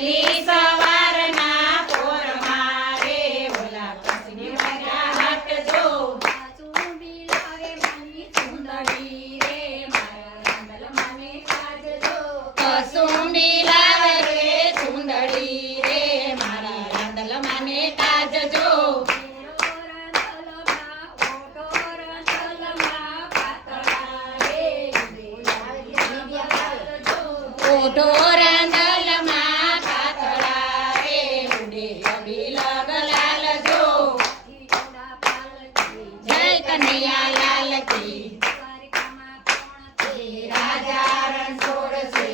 વેલી સવારના પોરમાં રે ઓલા કૃષ્ણ વાગ્યા હાટ જો ચૂંડી લાવે મારી ચૂંદડી રે મારા રાંદલ મને કાજજો કસુંબી લાવે રે ચુંદડી રે મારા રાંદલ મને કાજજો ઓઢો રાંદલમાં પાતળા રે ઉડે અભિલગ લાલજો જય કનૈયા લાલ કી રાજા રણછોડ છે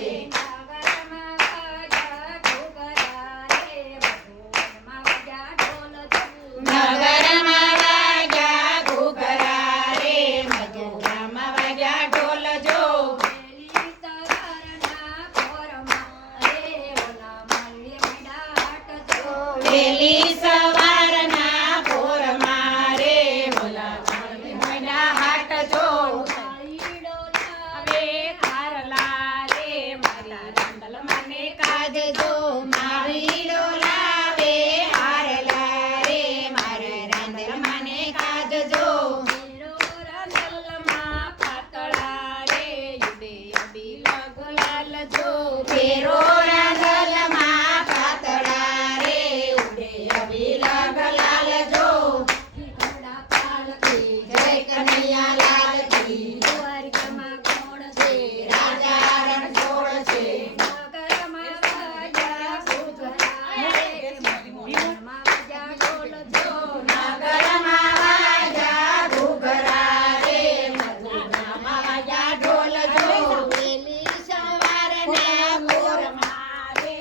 નગરમાં વાગ્યા ઘૂઘરા રે મથુરામાં વાગ્યા ઢોલ જો વેલી સવારના પોરમાં રે ઓલા મોયના હાટ જો હવે ખારલા રે મારા રાંદલ મને કાજજો મારી ડોલાવે હારલા રે મારા રાંદલ મને કાજજો પેરો રાંદલમાં પાતળા રે ઉડે અભિલગ લાલજો જય કનૈયા લાલ કી રાજા રણછોડ છે નગરમાં વાગ્યા ઘૂઘરા રે મથુરામાં વાગ્યા ઢોલ જો વેલી સવારના પોરમાં રે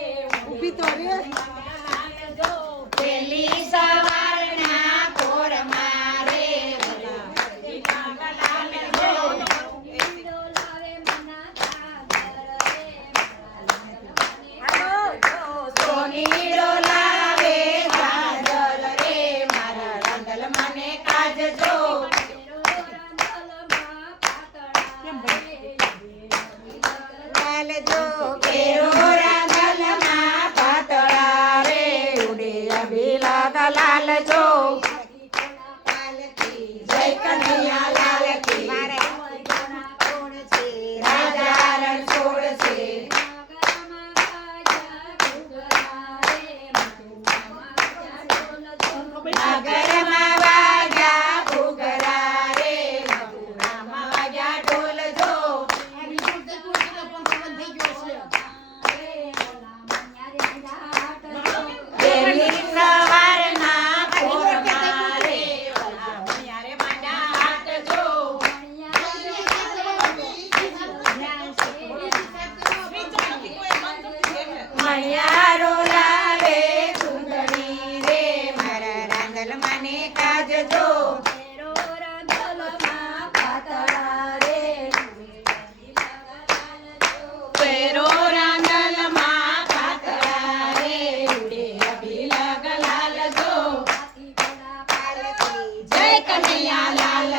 વેલી સવારના પોરમાં રે સોની ડોલાવે કાજલ રે મારા રાંદલ મને કાજજો પેરો રાંદલમાં પાતળા રે ઉડે અભિલગ લાલજો જય કનૈયા લાલ કી રાજા રણછોડ છે નગરમાં વાગ્યા ઘૂઘરા રે મથુરામાં વાગ્યા ઢોલ જો વેલી સવારના પોરમાં રે ઓલા મોયારે માંડ્યા હાટ જો મણિયારો લાવે ચૂંદડી રે મારા રાંદલ મને કાજજો પેરો રાંદલમાં પાતળા રે ઉડે અભિલગ લાલજો જય કનૈયા લાલ